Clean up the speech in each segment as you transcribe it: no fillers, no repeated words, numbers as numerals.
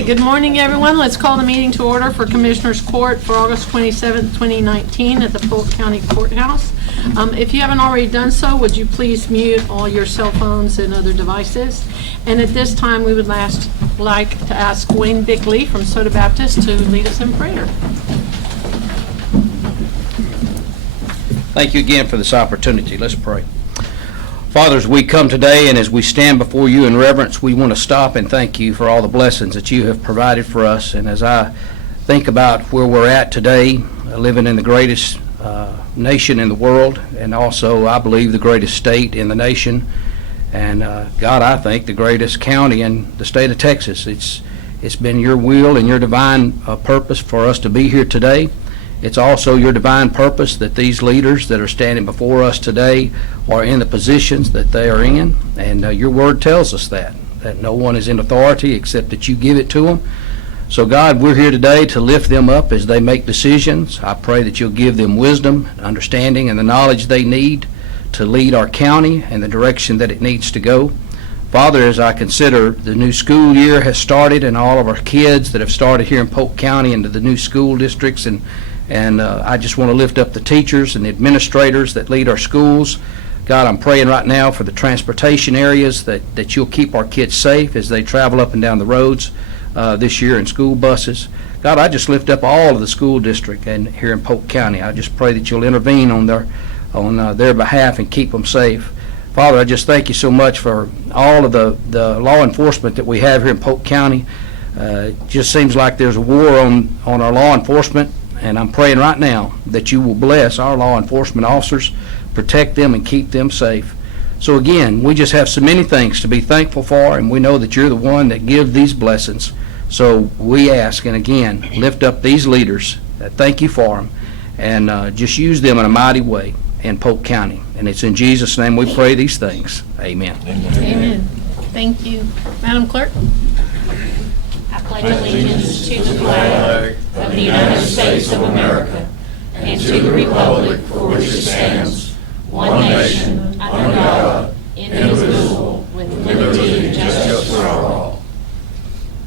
Okay, good morning, everyone. Let's call the meeting to order for Commissioners Court for August 27th, 2019 at the Polk County Courthouse. If you haven't already done so, would you please mute all your cell phones and other devices? And at this time, we would like to ask Wayne Bickley from Soda Baptist to lead us in prayer. Thank you again for this opportunity. Let's pray. Father, as we come today and as we stand before you in reverence, we want to stop and thank you for all the blessings that you have provided for us. And as I think about where we're at today, living in the greatest nation in the world, and also, I believe, the greatest state in the nation, and God, I think, the greatest county in the state of Texas. It's been your will and your divine purpose for us to be here today. It's also your divine purpose that these leaders that are standing before us today are in the positions that they are in, and your word tells us that no one is in authority except that you give it to them. So God, we're here today to lift them up as they make decisions. I pray that you'll give them wisdom, understanding, and the knowledge they need to lead our county in the direction that it needs to go. Father, as I consider the new school year has started and all of our kids that have started here in Polk County into the new school districts, and I just want to lift up the teachers and the administrators that lead our schools. God, I'm praying right now for the transportation areas that you'll keep our kids safe as they travel up and down the roads this year in school buses. God, I just lift up all of the school district and here in Polk County. I just pray that you'll intervene on their behalf and keep them safe. Father, I just thank you so much for all of the law enforcement that we have here in Polk County. It just seems like there's a war on our law enforcement. And I'm praying right now that you will bless our law enforcement officers, protect them, and keep them safe. So again, we just have so many things to be thankful for, and we know that you're the one that gives these blessings. So we ask, and again, lift up these leaders. Thank you for them, and just use them in a mighty way in Polk County. And it's in Jesus' name we pray these things. Amen. Amen. Thank you. Madam Clerk? I pledge allegiance to the flag of the United States of America and to the republic for which it stands, one nation, under God, indivisible, with liberty and justice for all.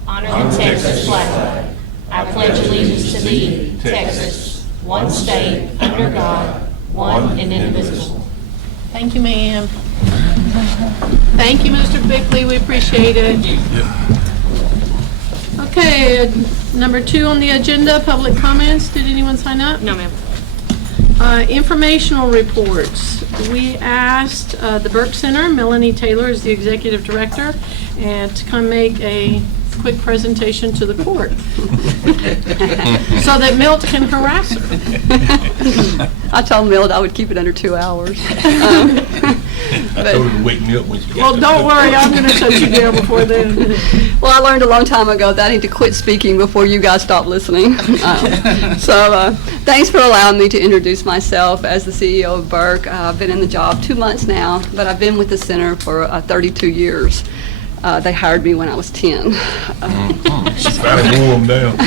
Honor the Texas flag. I pledge allegiance to thee, Texas, one state, under God, one and indivisible. Thank you, ma'am. Thank you, Mr. Bickley. We appreciate it. Okay, number 2 on the agenda, public comments. Did anyone sign up? No, ma'am. Informational reports. We asked the Burke Center, Melanie Taylor is the executive director, and to come make a quick presentation to the court so that Milt can harass her. I told Milt I would keep it under 2 hours. I told her to wake me up when she got Well, don't worry, I'm going to shut you down before then. Well, I learned a long time ago that I need to quit speaking before you guys stop listening. So thanks for allowing me to introduce myself as the CEO of Burke. I've been in the job 2 months now, but I've been with the center for 32 years. They hired me when I was 10. She's finally wore them down.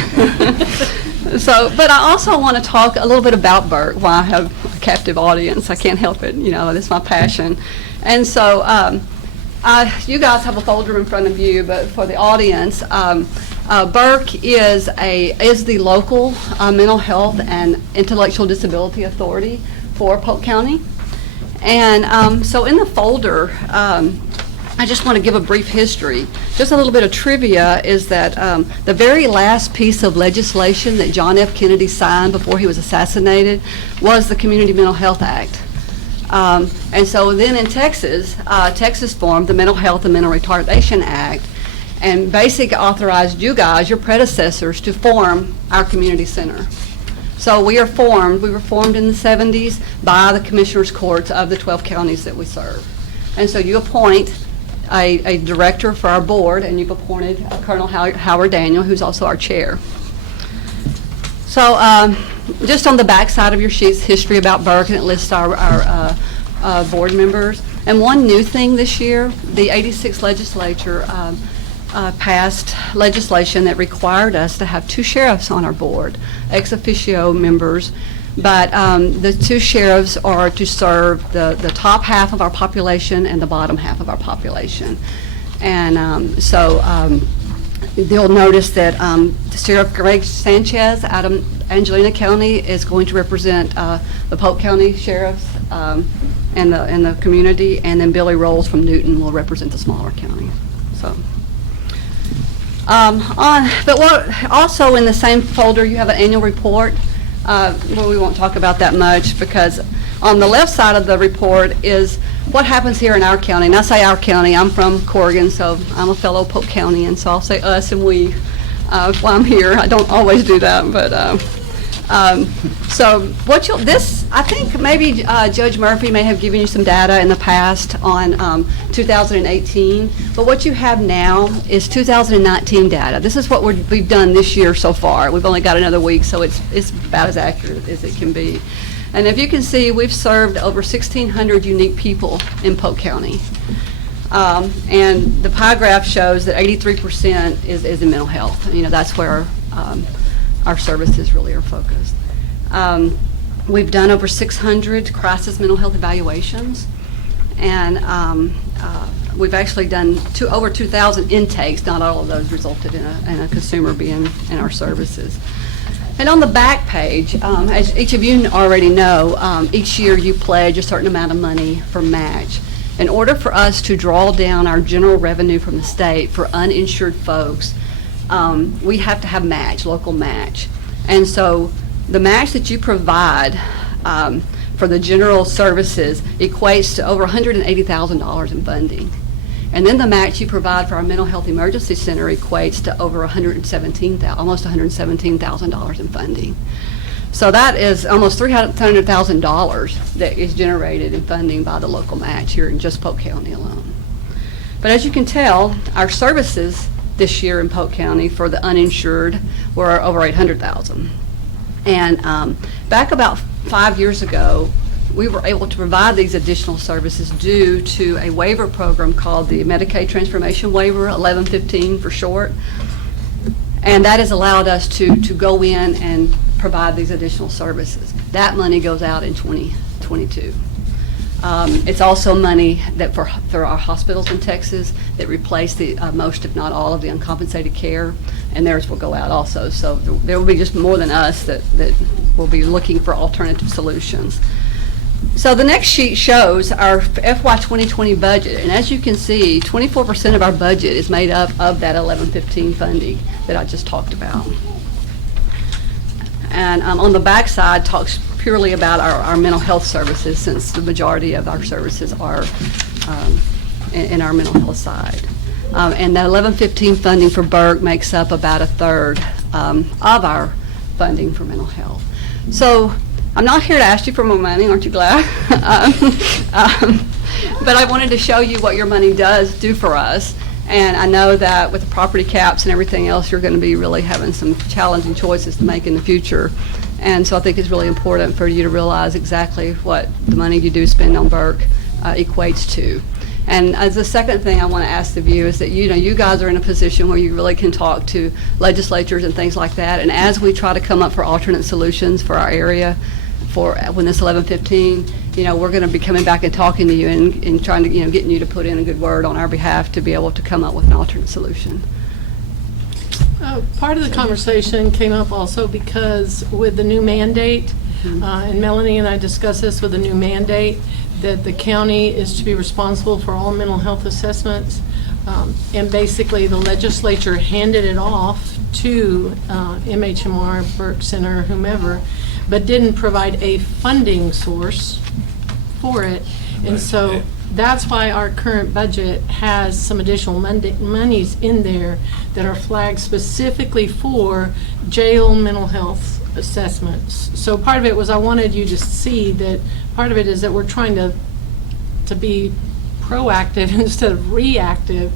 But I also want to talk a little bit about Burke. Why I have a captive audience. I can't help it. You know, that's my passion. And so you guys have a folder in front of you, but for the audience, Burke is the local mental health and intellectual disability authority for Polk County. And so in the folder, I just want to give a brief history. Just a little bit of trivia is that the very last piece of legislation that John F. Kennedy signed before he was assassinated was the Community Mental Health Act. And so then in Texas, Texas formed the Mental Health and Mental Retardation Act and basically authorized you guys, your predecessors, to form our community center. So we were formed in the 70s by the commissioners' courts of the 12 counties that we serve. And so you appoint a director for our board, and you've appointed Colonel Howard Daniel, who's also our chair. So just on the back side of your sheets, history about Burke, and it lists our board members. And one new thing this year, the 86th legislature passed legislation that required us to have 2 sheriffs on our board, ex officio members. But the 2 sheriffs are to serve the top half of our population and the bottom half of our population. And You'll notice that Sheriff Greg Sanchez out of Angelina County is going to represent the Polk County sheriffs and the community, and then Billy Rolls from Newton will represent the smaller county. So, but also in the same folder you have an annual report. Well, we won't talk about that much because on the left side of the report is what happens here in our county. And I say our county, I'm from Corrigan, so I'm a fellow Polk County, and so I'll say us and we while I'm here. I don't always do that, but so I think maybe Judge Murphy may have given you some data in the past on 2018, but what you have now is 2019 data. This is what we've done this year so far. We've only got another week, so it's about as accurate as it can be. And if you can see, we've served over 1,600 unique people in Polk County. And the pie graph shows that 83% is in mental health. You know, that's where our services really are focused. We've done over 600 crisis mental health evaluations, and we've actually done over 2,000 intakes. Not all of those resulted in a consumer being in our services. And on the back page, as each of you already know, each year you pledge a certain amount of money for match. In order for us to draw down our general revenue from the state for uninsured folks, we have to have match, local match. And so the match that you provide for the general services equates to over $180,000 in funding. And then the match you provide for our mental health emergency center equates to over almost $117,000 in funding. So that is almost $300,000 that is generated in funding by the local match here in just Polk County alone. But as you can tell, our services this year in Polk County for the uninsured were over $800,000. And back about 5 years ago, we were able to provide these additional services due to a waiver program called the Medicaid Transformation Waiver, 1115 for short. And that has allowed us to go in and provide these additional services. That money goes out in 2022. It's also money that for our hospitals in Texas that replace the most, if not all, of the uncompensated care, and theirs will go out also. So there will be just more than us that will be looking for alternative solutions. So the next sheet shows our FY 2020 budget, and as you can see, 24% of our budget is made up of that 1115 funding that I just talked about. And on the back side talks purely about our mental health services, since the majority of our services are in our mental health side. And that 1115 funding for Burke makes up about a third of our funding for mental health. So I'm not here to ask you for more money, aren't you glad? But I wanted to show you what your money does do for us. And I know that with the property caps and everything else, you're going to be really having some challenging choices to make in the future. And so I think it's really important for you to realize exactly what the money you do spend on Burke equates to. And as the second thing I want to ask of you is that, you know, you guys are in a position where you really can talk to legislatures and things like that. And as we try to come up for alternate solutions for our area, for when this 1115, you know, we're going to be coming back and talking to you and trying to, you know, getting you to put in a good word on our behalf to be able to come up with an alternate solution. Part of the conversation came up also because with the new mandate, and Melanie and I discussed this with the new mandate, that the county is to be responsible for all mental health assessments. And basically the legislature handed it off to MHMR, Burke Center, whomever, but didn't provide a funding source for it. And so that's why our current budget has some additional monies in there that are flagged specifically for jail mental health assessments. So part of it was I wanted you to see that part of it is that we're trying to be proactive instead of reactive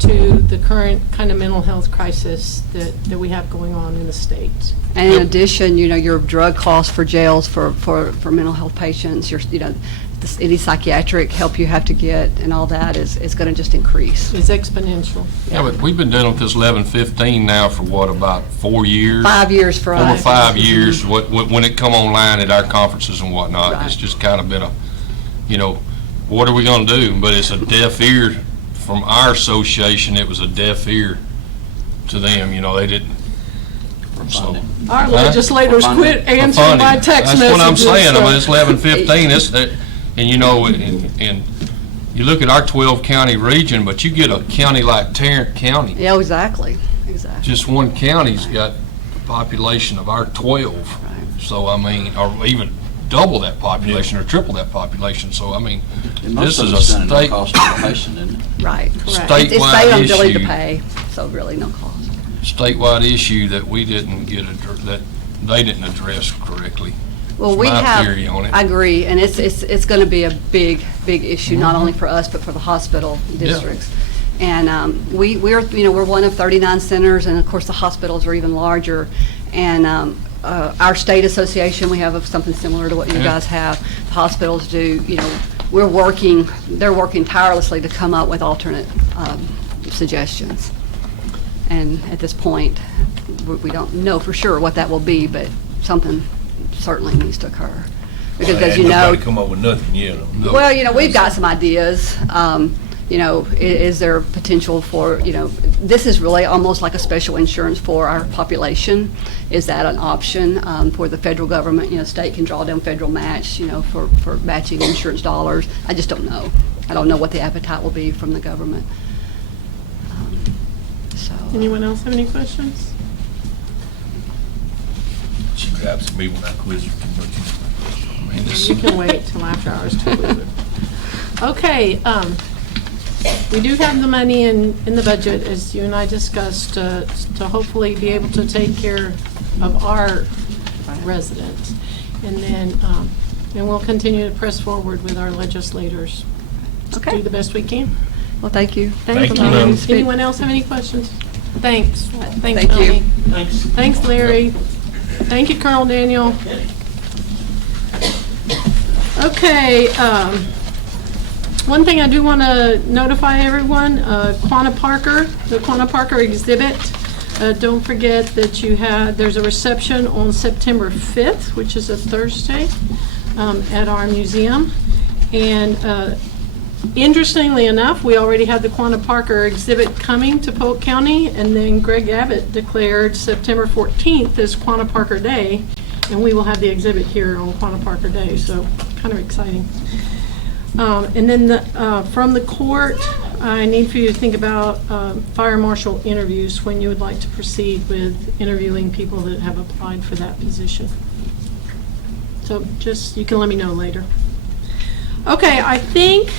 to the current kind of mental health crisis that we have going on in the state. And in addition, you know, your drug costs for jails for mental health patients, your, you know, any psychiatric help you have to get and all that is going to just increase. It's exponential. Yeah, but we've been dealing with this 1115 now for what, about 4 years? 5 years for us. Over 5 years, when it come online at our conferences and whatnot. Right. It's just kind of been a, you know, what are we going to do? But it's a deaf ear from our association. It was a deaf ear to them, you know, they didn't. So, Our legislators quit answering my text messages. That's what I'm saying, I mean, it's so- 11:15, and you know, and you look at our 12-county region, but you get a county like Tarrant County, Yeah, exactly. just one county's got the population of our 12. Right. So, I mean, or even double that population or triple that population, so, I mean, And most this of is it's a done at no state, cost to the patient, isn't it? Right. Correct. It's statewide paid on ability to issue. pay, so really no cost. statewide issue that we didn't get, that they didn't address correctly. Well, we my have, theory on it. I agree, and it's going to be a big issue, not only for us, but for the hospital districts. And we're, you know, we're one of 39 centers, and of course, the hospitals are even larger. And our state association, we have something similar to what you guys have. The hospitals do, you know, they're working tirelessly to come up with alternate suggestions. And at this point, we don't know for sure what that will be, but something certainly needs to occur. Because as you know, Nobody come up with nothing yet. well, you know, we've got some ideas. You know, is there potential for, you know, this is really almost like a special insurance for our population. Is that an option for the federal government? You know, state can draw down federal match, you know, for matching insurance dollars. I just don't know. I don't know what the appetite will be from the government. So. Anyone else have any questions? She grabs me when I quiz her too much. I mean, this, You can wait till after hours to approve it. Okay, we do have the money in the budget, as you and I discussed, to hopefully be able to take care of our residents. And then, and we'll continue to press forward with our legislators. Okay. Do the best we can. Well, thank you. Thank you, Melanie. ma'am. Anyone else have any questions? Thanks. Thanks, Thank you. Melanie. Thanks, Larry. Thank you, Colonel Daniel. Okay, one thing I do want to notify everyone, Quanah Parker, the Quanah Parker exhibit, don't forget that there's a reception on September 5th, which is a Thursday, at our museum. And interestingly enough, we already had the Quanah Parker exhibit coming to Polk County, and then Greg Abbott declared September 14th as Quanah Parker Day, and we will have the exhibit here on Quanah Parker Day, so kind of exciting. And then from the court, I need for you to think about fire marshal interviews when you would like to proceed with interviewing people that have applied for that position. So just, you can let me know later. Okay, I think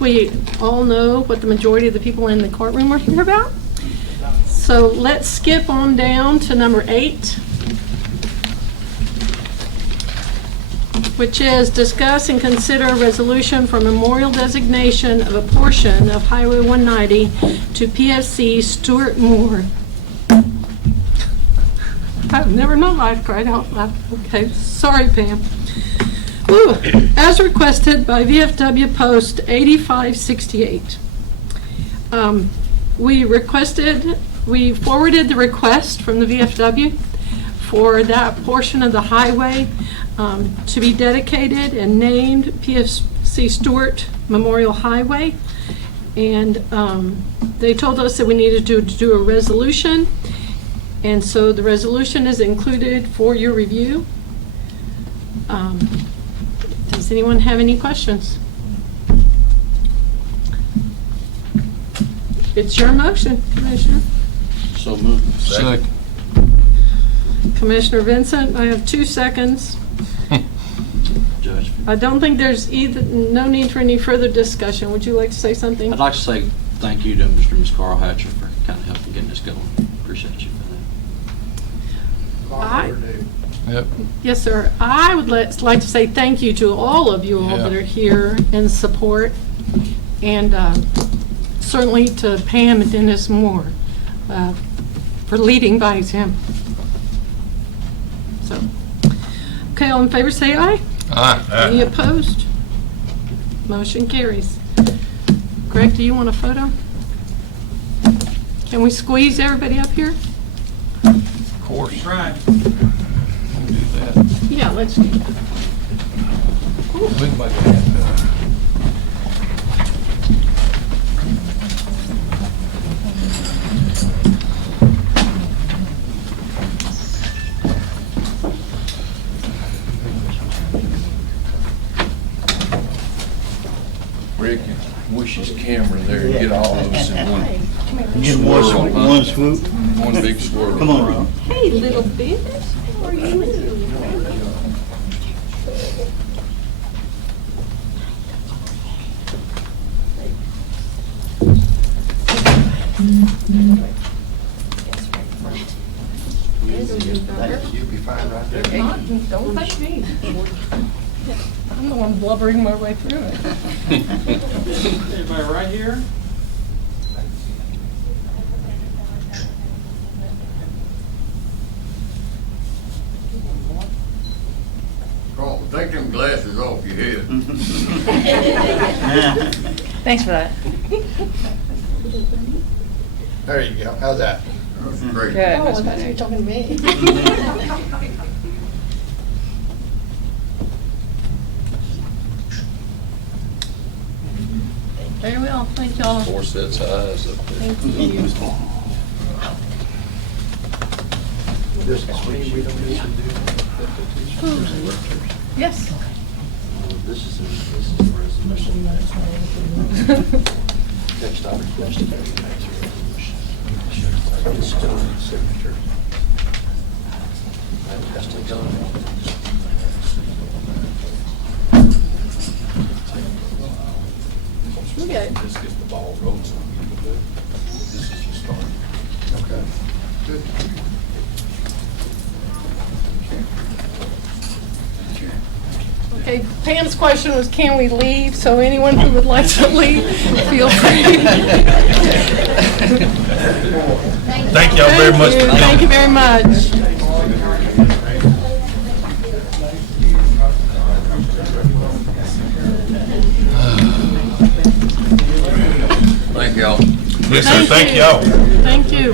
we all know what the majority of the people in the courtroom are here about. So let's skip on down to number 8. Which is discuss and consider a resolution for memorial designation of a portion of Highway 190 to PFC Stuart Moore. I've never in my life cried out loud. Okay, sorry, Pam. Ooh, as requested by VFW Post 8568. We forwarded the request from the VFW for that portion of the highway to be dedicated and named PFC Stuart Memorial Highway. And they told us that we needed to do a resolution. And so the resolution is included for your review. Does anyone have any questions? It's your motion, Commissioner. So moved. second. Commissioner Vincent, I have 2 seconds. Judge. I don't think there's no need for any further discussion. Would you like to say something? I'd like to say thank you to Mr. and Ms. Carl Hatcher for kind of helping getting this going. Appreciate you for that. Yep. Yes, sir. I would like to say thank you to all of you all that are here in support, and certainly to Pam and Dennis Moore for leading by example. So, okay, all in favor say aye. Aye. Any opposed? Motion carries. Greg, do you want a photo? Can we squeeze everybody up here? Of course. Right. We'll do that. Yeah, let's do that. We can make that. his camera there and get all of us in one, Get one Swirl, swoop, huh? one swoop. one big swirl. Come on, Ron. Hey, little bit. How are you? You'll be fine right there. Don't touch me. I'm the one blubbering my way through it. Anybody right here? Carl, take them glasses off your head. Thanks for that. There you go. How's that? That's great. Good. Oh, I thought you were talking to me. Very well, thank y'all. Four sets of eyes up there. Thank you. This is we don't need to do. Yes. This is the resolution. Next time, investigating next resolution. It's still in the signature. That's the gun. Okay. Just get the ball rolling. This is the start. Okay. Good. Okay, Pam's question was, can we leave? So anyone who would like to leave, feel free. Thank y'all very much for coming. Thank you very much. Thank y'all. Yes, sir, thank y'all. Thank you.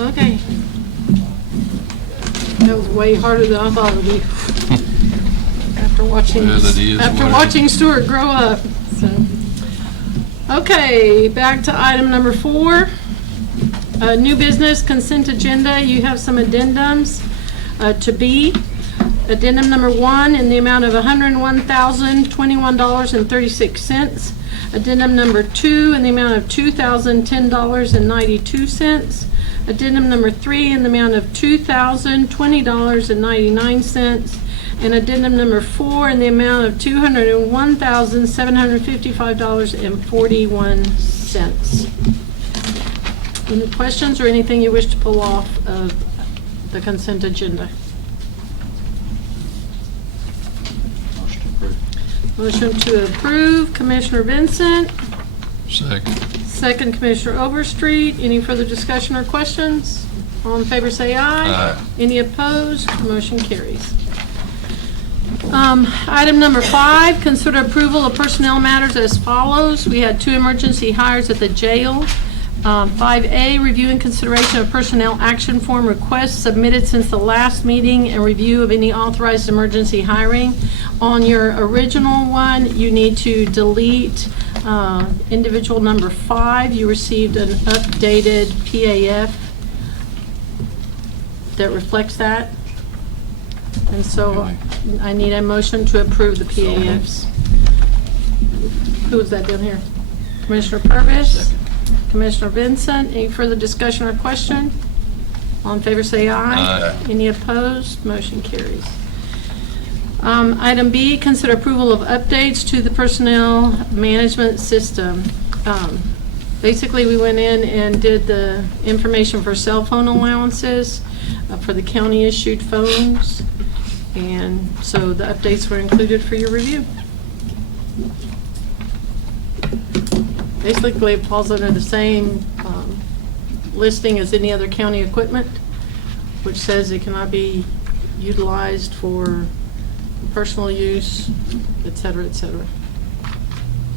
Okay. That was way harder than I thought it would be. After watching, Well, it is after what it watching Stuart grow up, so. Okay, back to item number 4. New business consent agenda. You have some addendums to be. Addendum number 1 in the amount of $101,021.36. Addendum number 2 in the amount of $2,010.92. Addendum number 3 in the amount of $2,020.99. And addendum number 4 in the amount of $201,755.41. Any questions or anything you wish to pull off of the consent agenda? Motion approved. Motion to approve, Commissioner Vincent. Second. Second, Commissioner Overstreet. Any further discussion or questions? All in favor say aye. Aye. Any opposed? Motion carries. Item number 5, consider approval of personnel matters as follows. We had 2 emergency hires at the jail. 5A, review and consideration of personnel action form requests submitted since the last meeting and review of any authorized emergency hiring. On your original one, you need to delete individual number 5. You received an updated PAF that reflects that. And so I need a motion to approve the PAFs. Who was that down here? Commissioner Purvis? Commissioner Vincent, any further discussion or question? All in favor say aye. Aye. Any opposed? Motion carries. Item B, consider approval of updates to the personnel management system. Basically, we went in and did the information for cell phone allowances for the county-issued phones, and so the updates were included for your review. Basically, it falls under the same listing as any other county equipment, which says it cannot be utilized for personal use, et cetera, et cetera.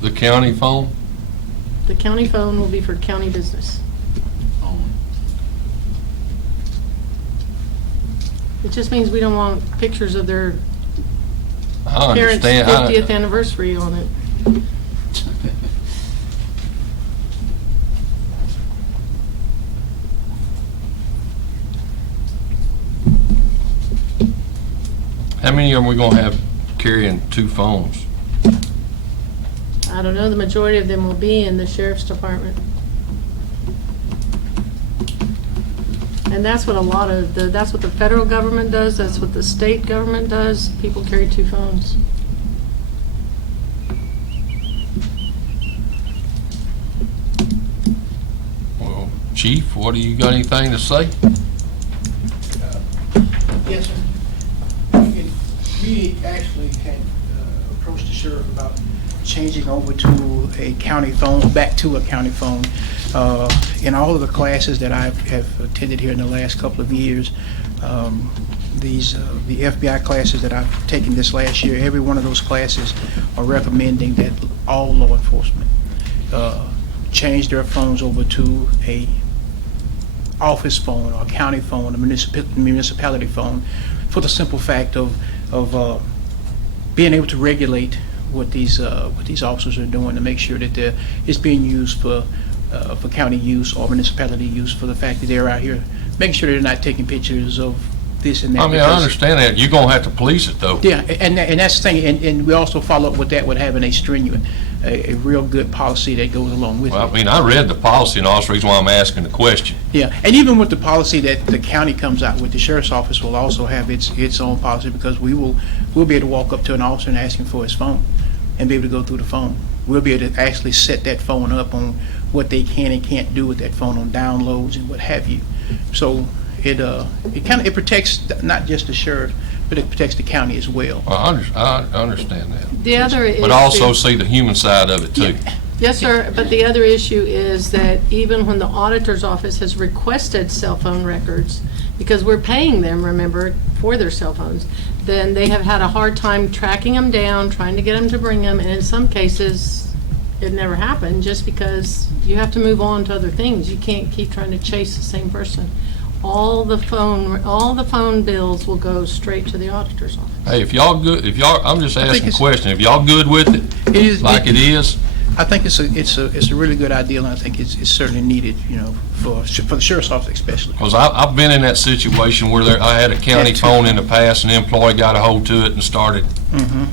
The county phone? The county phone will be for county business. Only. It just means we don't want pictures of their I parents' understand. 50th anniversary on it. How many of them we gonna have carrying 2 phones? I don't know, the majority of them will be in the sheriff's department. And that's what a lot of, that's what the federal government does, that's what the state government does. People carry 2 phones. Well, Chief, what do you got anything to say? Yes, sir. We actually had approached the sheriff about changing over to a county phone, back to a county phone. In all of the classes that I have attended here in the last couple of years, the FBI classes that I've taken this last year, every one of those classes are recommending that all law enforcement change their phones over to a office phone or a county phone, a municipality phone, for the simple fact of being able to regulate what these officers are doing, to make sure that it's being used for county use or municipality use, for the fact that they're out here making sure they're not taking pictures of this and that. I mean, I understand that. You're gonna have to police it, though. Yeah, and that's the thing, and we also follow up with that with having a real good policy that goes along with it. Well, I mean, I read the policy, and that's the reason why I'm asking the question. Yeah, and even with the policy that the county comes out with, the sheriff's office will also have its own policy, because we'll be able to walk up to an officer and ask him for his phone and be able to go through the phone. We'll be able to actually set that phone up on what they can and can't do with that phone, on downloads and what have you. So it protects not just the sheriff, but it protects the county as well. I understand that. The other issue. But also see the human side of it, too. Yes, sir, but the other issue is that even when the auditor's office has requested cell phone records, because we're paying them, remember, for their cell phones, then they have had a hard time tracking them down, trying to get them to bring them, and in some cases, it never happened, just because you have to move on to other things. You can't keep trying to chase the same person. All the phone bills will go straight to the auditor's office. Hey, if y'all good, I'm just asking a question. If y'all good with it, It is like it is, I think it's a really good idea, and I think it's certainly needed, for the sheriff's office especially. because I've been in that situation where I had a county Yeah, too. phone in the past, and the employee got a hold to it and started. Mhm.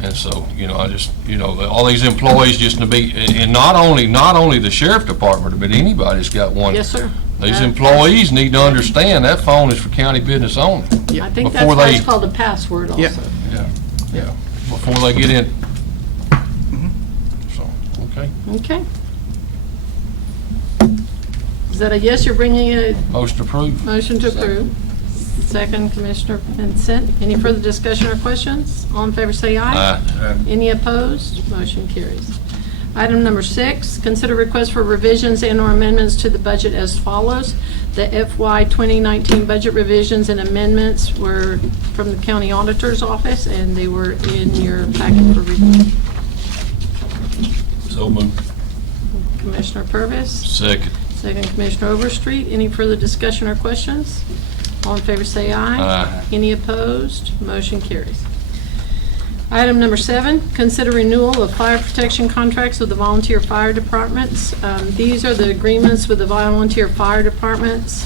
And so, I just, all these employees just to be, and not only the sheriff department, but anybody's got one. Yes, sir. These employees need to understand that phone is for county business only. I think that's Before why they- it's called a password also. Yeah. Yeah. Before they get in. Mhm. So, okay. Okay. Is that a yes, you're bringing a Most approved. motion to approve? Second, Commissioner Vincent. Any further discussion or questions? All in favor say aye. Aye. Any opposed? Motion carries. Item number 6, consider request for revisions and/or amendments to the budget as follows. The FY 2019 budget revisions and amendments were from the county auditor's office, and they were in your packet for review. So moved. Commissioner Purvis, Second. second Commissioner Overstreet. Any further discussion or questions? All in favor say aye. Aye. Any opposed? Motion carries. Item number 7, consider renewal of fire protection contracts with the volunteer fire departments. These are the agreements with the volunteer fire departments.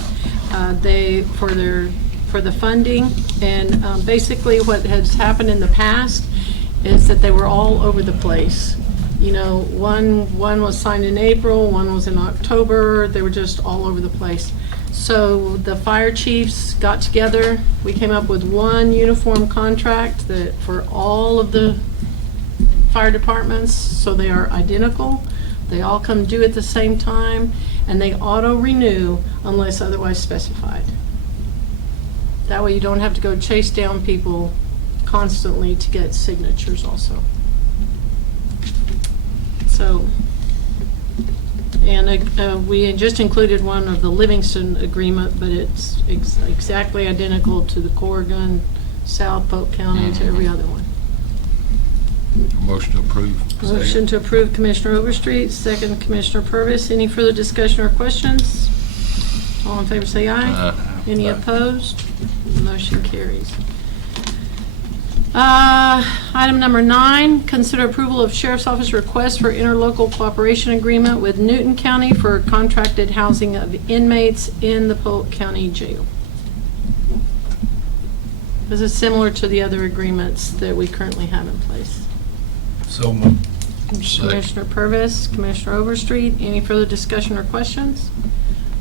For the funding, and basically what has happened in the past is that they were all over the place. One was signed in April, one was in October. They were just all over the place. So the fire chiefs got together. We came up with one uniform contract that for all of the fire departments, so they are identical. They all come due at the same time, and they auto-renew unless otherwise specified. That way you don't have to go chase down people constantly to get signatures also. So, and we just included one of the Livingston agreement, but it's exactly identical to the Corrigan, South Polk County, to every other one. Motion to approve. Motion to approve Commissioner Overstreet, second Commissioner Purvis. Any further discussion or questions? All in favor say aye. Aye. Any opposed? Motion carries. Item number 9, consider approval of Sheriff's Office request for interlocal cooperation agreement with Newton County for contracted housing of inmates in the Polk County Jail. This is similar to the other agreements that we currently have in place. So moved. Second. Commissioner Purvis, Commissioner Overstreet, any further discussion or questions?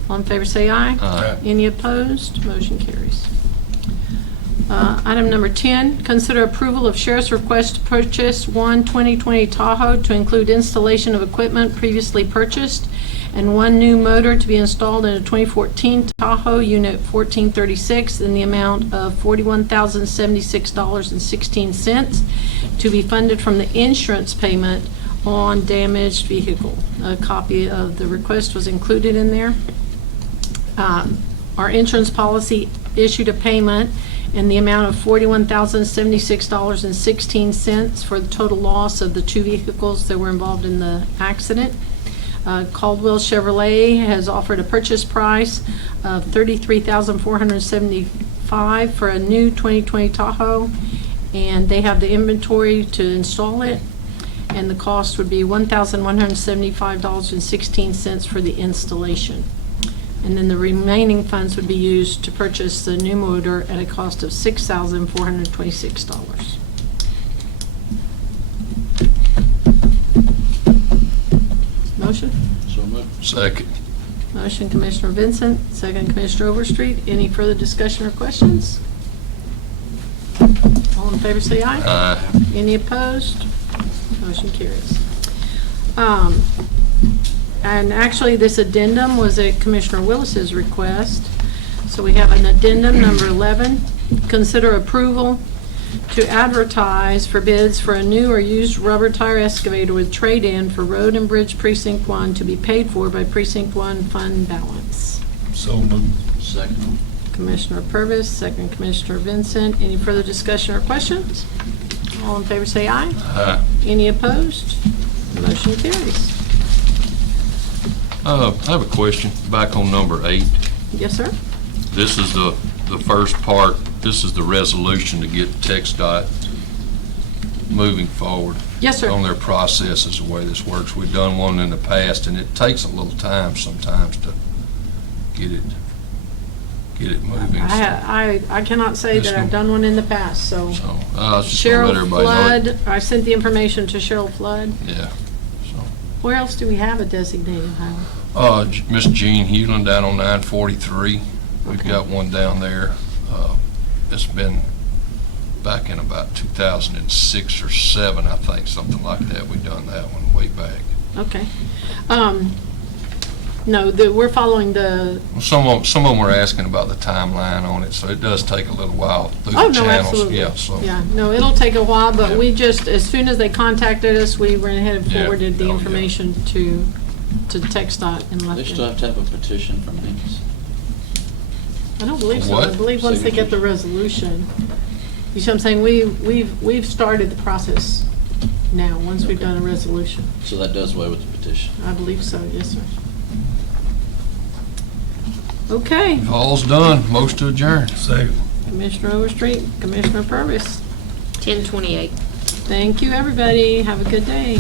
All in favor say aye. Aye. Any opposed? Motion carries. Item number 10, consider approval of sheriff's request to purchase one 2020 Tahoe to include installation of equipment previously purchased and one new motor to be installed in a 2014 Tahoe Unit 1436 in the amount of $41,076.16 to be funded from the insurance payment on damaged vehicle. A copy of the request was included in there. Our insurance policy issued a payment in the amount of $41,076.16 for the total loss of the 2 vehicles that were involved in the accident. Caldwell Chevrolet has offered a purchase price of $33,475 for a new 2020 Tahoe, and they have the inventory to install it, and the cost would be $1,175.16 for the installation. And then the remaining funds would be used to purchase the new motor at a cost of $6,426. Motion? So moved. Second. Motion Commissioner Vincent, second Commissioner Overstreet. Any further discussion or questions? All in favor say aye. Aye. Any opposed? Motion carries. And actually, this addendum was at Commissioner Willis's request. So we have an addendum number 11. Consider approval to advertise for bids for a new or used rubber tire excavator with trade-in for Road and Bridge Precinct 1 to be paid for by Precinct 1 fund balance. So moved. Second. Commissioner Purvis, second Commissioner Vincent. Any further discussion or questions? All in favor say aye. Aye. Any opposed? Motion carries. I have a question, back on number 8. Yes, sir? This is the first part, this is the resolution to get TxDOT moving forward. Yes, sir. On their processes, the way this works. We've done one in the past, and it takes a little time sometimes to get it moving. I cannot say This that I've one. done one in the past, so. So, I was just gonna let Cheryl everybody know. Flood, I sent the information to Cheryl Flood. Yeah, so. Where else do we have a designated highway? Miss Jean Hewland down on 943. We've Okay. got one down there. It's been back in about 2006 or 7, I think, something like that. We done that one way back. Okay. No, we're following the, Some of them were asking about the timeline on it, so it does take a little while through oh, the no, channels. absolutely. Yeah, so. Yeah, no, it'll take a while, but Yeah. we just, as soon as they contacted us, we went ahead and Yeah. forwarded the Oh, yeah. information to TxDOT and They left still it. have to have a petition from Hanks. I don't believe so. What? I believe once they get the resolution. You see what I'm saying? We've started the process now, once we've done a resolution. So that does away with the petition. I believe so, yes, sir. Okay, All's done. Most to adjourn. Second. Commissioner Overstreet, Commissioner Purvis. 10:28. Thank you, everybody. Have a good day.